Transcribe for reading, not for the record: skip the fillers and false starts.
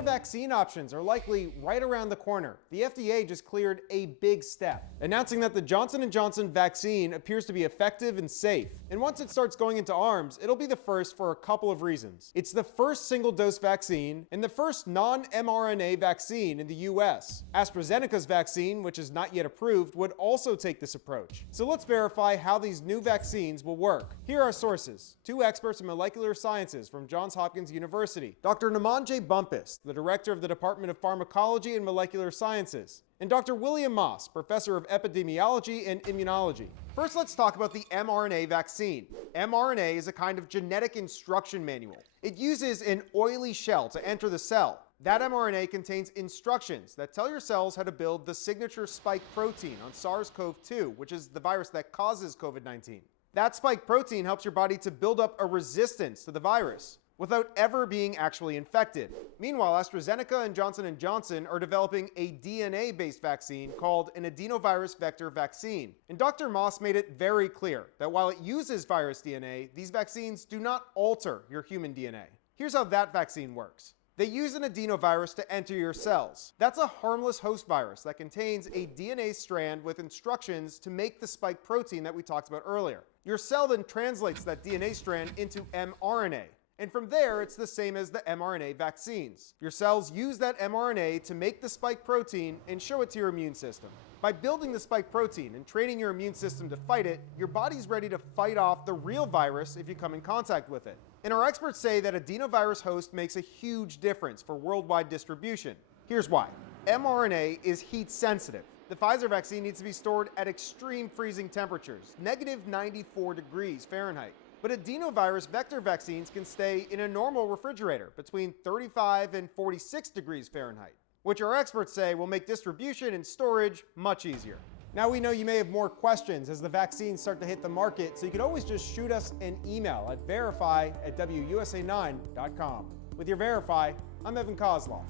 More vaccine options are likely right around the corner. The FDA just cleared a big step, announcing that the Johnson & Johnson vaccine appears to be effective and safe. And once it starts going into arms, it'll be the first for a couple of reasons. It's the first single-dose vaccine and the first non-mRNA vaccine in the US. AstraZeneca's vaccine, which is not yet approved, would also take this approach. So let's verify how these new vaccines will work. Here are sources. Two experts in molecular sciences from Johns Hopkins University, Dr. Naman J. Bumpus, the director of the Department of Pharmacology and Molecular Sciences, and Dr. William Moss, professor of epidemiology and immunology. First, let's talk about the mRNA vaccine. mRNA is a kind of genetic instruction manual. It uses an oily shell to enter the cell. That mRNA contains instructions that tell your cells how to build the signature spike protein on SARS-CoV-2, which is the virus that causes COVID-19. That spike protein helps your body to build up a resistance to the virus without ever being actually infected. Meanwhile, AstraZeneca and Johnson & Johnson are developing a DNA-based vaccine called an adenovirus vector vaccine. And Dr. Moss made it very clear that while it uses virus DNA, these vaccines do not alter your human DNA. Here's how that vaccine works. They use an adenovirus to enter your cells. That's a harmless host virus that contains a DNA strand with instructions to make the spike protein that we talked about earlier. Your cell then translates that DNA strand into mRNA. And from there, it's the same as the mRNA vaccines. Your cells use that mRNA to make the spike protein and show it to your immune system. By building the spike protein and training your immune system to fight it, your body's ready to fight off the real virus if you come in contact with it. And our experts say that adenovirus host makes a huge difference for worldwide distribution. Here's why. mRNA is heat sensitive. The Pfizer vaccine needs to be stored at extreme freezing temperatures, -94 degrees Fahrenheit. But adenovirus vector vaccines can stay in a normal refrigerator between 35 and 46 degrees Fahrenheit, which our experts say will make distribution and storage much easier. Now we know you may have more questions as the vaccines start to hit the market, so you can always just shoot us an email at verify@wusa9.com. With your Verify, I'm Evan Kozloff.